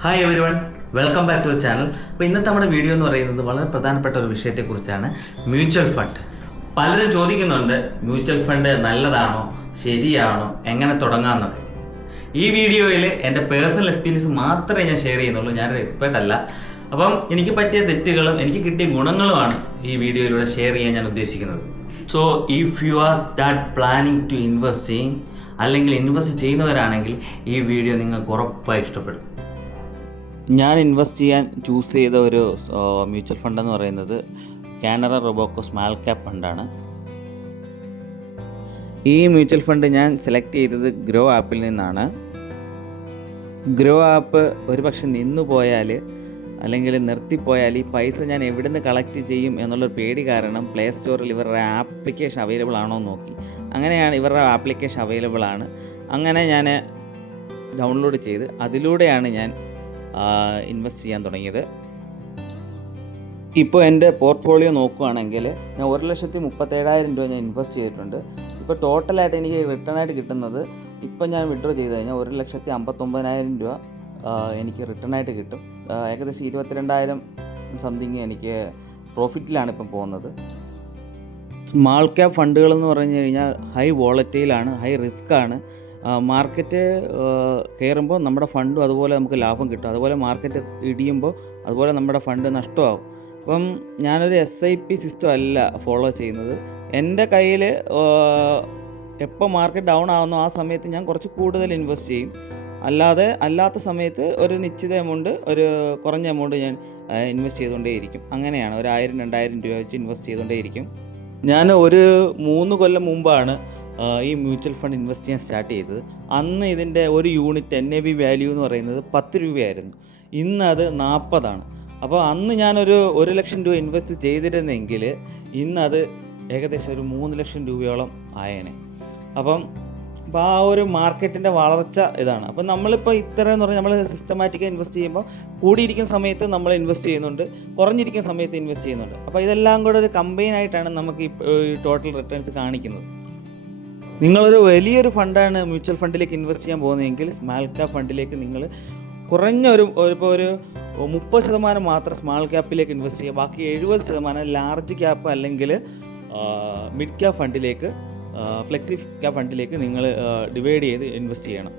Hi everyone, welcome back to the channel. അപ്പോൾ ഇന്നത്തെ നമ്മുടെ വീഡിയോ എന്ന് പറയുന്നത് വളരെ പ്രധാനപ്പെട്ട ഒരു വിഷയത്തെക്കുറിച്ചാണ്. Mutual fund. പലരും ചോദിക്കുന്നുണ്ട്, മ്യൂച്വൽ ഫണ്ട് നല്ലതാണോ, ശരിയാണോ, എങ്ങനെ തുടങ്ങാമെന്നൊക്കെ. ഈ വീഡിയോയിൽ എൻ്റെ പേഴ്സണൽ എക്സ്പീരിയൻസ് മാത്രമേ ഞാൻ ഷെയർ ചെയ്യുന്നുള്ളൂ. ഞാനൊരു എക്സ്പേർട്ട് അല്ല. അപ്പം എനിക്ക് പറ്റിയ തെറ്റുകളും എനിക്ക് കിട്ടിയ ഗുണങ്ങളുമാണ് ഈ വീഡിയോയിലൂടെ ഷെയർ ചെയ്യാൻ ഞാൻ ഉദ്ദേശിക്കുന്നത്. So if you are start planning to investing അല്ലെങ്കിൽ ഇൻവെസ്റ്റ് ചെയ്യുന്നവരാണെങ്കിൽ ഈ വീഡിയോ നിങ്ങൾക്ക് ഉറപ്പായി ഇഷ്ടപ്പെടും. ഞാൻ ഇൻവെസ്റ്റ് ചെയ്യാൻ ചൂസ് ചെയ്ത ഒരു മ്യൂച്വൽ ഫണ്ട് എന്ന് പറയുന്നത് കാനറ റോബോക്കോ സ്മാൾ ക്യാപ്പ് ഫണ്ടാണ്. ഈ മ്യൂച്വൽ ഫണ്ട് ഞാൻ സെലക്ട് ചെയ്തത് ഗ്രോ ആപ്പിൽ നിന്നാണ്. ഗ്രോ ആപ്പ് ഒരു പക്ഷെ നിന്നു പോയാൽ അല്ലെങ്കിൽ നിർത്തിപ്പോയാൽ ഈ പൈസ ഞാൻ എവിടെ നിന്ന് കളക്ട് ചെയ്യും എന്നുള്ളൊരു പേടി കാരണം പ്ലേ സ്റ്റോറിൽ ഇവരുടെ ആപ്ലിക്കേഷൻ അവൈലബിൾ ആണോ എന്ന് നോക്കി. അങ്ങനെയാണ് ഇവരുടെ ആപ്ലിക്കേഷൻ അവൈലബിൾ ആണ്. അങ്ങനെ ഞാൻ ഡൗൺലോഡ് ചെയ്ത് അതിലൂടെയാണ് ഞാൻ ഇൻവെസ്റ്റ് ചെയ്യാൻ തുടങ്ങിയത്. ഇപ്പോൾ എൻ്റെ പോർട്ട്ഫോളിയോ നോക്കുകയാണെങ്കിൽ ഞാൻ 1,37,000 രൂപ ഞാൻ ഇൻവെസ്റ്റ് ചെയ്തിട്ടുണ്ട്. ഇപ്പോൾ ടോട്ടലായിട്ട് എനിക്ക് റിട്ടേൺ ആയിട്ട് കിട്ടുന്നത്, ഇപ്പോൾ ഞാൻ വിഡ്രോ ചെയ്ത് കഴിഞ്ഞാൽ 1,59,000 രൂപ എനിക്ക് റിട്ടേൺ ആയിട്ട് കിട്ടും. ഏകദേശം 22,000 സംതിങ് എനിക്ക് പ്രോഫിറ്റിലാണ് ഇപ്പം പോകുന്നത്. സ്മാൾ ക്യാപ്പ് ഫണ്ടുകൾ എന്ന് പറഞ്ഞു കഴിഞ്ഞാൽ ഹൈ വോളറ്റൈലാണ്, ഹൈ റിസ്ക് ആണ്. മാർക്കറ്റ് കയറുമ്പോൾ നമ്മുടെ ഫണ്ടും അതുപോലെ നമുക്ക് ലാഭം കിട്ടും, അതുപോലെ മാർക്കറ്റ് ഇടിയുമ്പോൾ അതുപോലെ നമ്മുടെ ഫണ്ട് നഷ്ടമാകും. അപ്പം ഞാനൊരു SIP സിസ്റ്റം അല്ല ഫോളോ ചെയ്യുന്നത്. എൻ്റെ കയ്യിൽ എപ്പോൾ മാർക്കറ്റ് ഡൗൺ ആകുന്നോ ആ സമയത്ത് ഞാൻ കുറച്ച് കൂടുതൽ ഇൻവെസ്റ്റ് ചെയ്യും. അല്ലാത്ത സമയത്ത് ഒരു നിശ്ചിത എമൗണ്ട്, ഒരു കുറഞ്ഞ എമൗണ്ട് ഞാൻ ഇൻവെസ്റ്റ് ചെയ്തുകൊണ്ടേയിരിക്കും. അങ്ങനെയാണ് 1,000-2,000 രൂപ വെച്ച് ഇൻവെസ്റ്റ് ചെയ്തുകൊണ്ടേയിരിക്കും. ഞാൻ ഒരു 3 കൊല്ലം മുമ്പാണ് ഈ മ്യൂച്വൽ ഫണ്ട് ഇൻവെസ്റ്റ് ചെയ്യാൻ സ്റ്റാർട്ട് ചെയ്തത്. അന്ന് ഇതിൻ്റെ ഒരു യൂണിറ്റ് NAV വാല്യൂ എന്ന് പറയുന്നത് 10 രൂപയായിരുന്നു. ഇന്ന് അത് 40 ആണ്. അപ്പോൾ അന്ന് ഞാനൊരു 1,00,000 രൂപ ഇൻവെസ്റ്റ് ചെയ്തിരുന്നെങ്കിൽ ഇന്നത് ഏകദേശം ഒരു 3 ലക്ഷം രൂപയോളം ആയേനെ. അപ്പം ആ ഒരു മാർക്കറ്റിൻ്റെ വളർച്ച ഇതാണ്. അപ്പം നമ്മളിപ്പോൾ ഇത്ര എന്ന് പറഞ്ഞാൽ നമ്മൾ സിസ്റ്റമാറ്റിക്കായി ഇൻവെസ്റ്റ് ചെയ്യുമ്പോൾ കൂടിയിരിക്കുന്ന സമയത്ത് നമ്മൾ ഇൻവെസ്റ്റ് ചെയ്യുന്നുണ്ട്, കുറഞ്ഞിരിക്കുന്ന സമയത്ത് ഇൻവെസ്റ്റ് ചെയ്യുന്നുണ്ട്. അപ്പോൾ ഇതെല്ലാം കൂടെ ഒരു കമ്പൈൻ ആയിട്ടാണ് നമുക്ക് ഈ ടോട്ടൽ റിട്ടേൺസ് കാണിക്കുന്നത്. നിങ്ങളൊരു വലിയൊരു ഫണ്ടാണ് മ്യൂച്വൽ ഫണ്ടിലേക്ക് ഇൻവെസ്റ്റ് ചെയ്യാൻ പോകുന്നതെങ്കിൽ സ്മാൾ ക്യാപ്പ് ഫണ്ടിലേക്ക് നിങ്ങൾ കുറഞ്ഞ ഇപ്പോൾ ഒരു 30% മാത്രം സ്മാൾ ക്യാപ്പിലേക്ക് ഇൻവെസ്റ്റ് ചെയ്യുക. ബാക്കി 70% ലാർജ് ക്യാപ്പ് അല്ലെങ്കിൽ മിഡ് ക്യാപ്പ് ഫണ്ടിലേക്ക്, ഫ്ലെക്സി ക്യാപ്പ് ഫണ്ടിലേക്ക് നിങ്ങൾ ഡിവൈഡ് ചെയ്ത് ഇൻവെസ്റ്റ് ചെയ്യണം.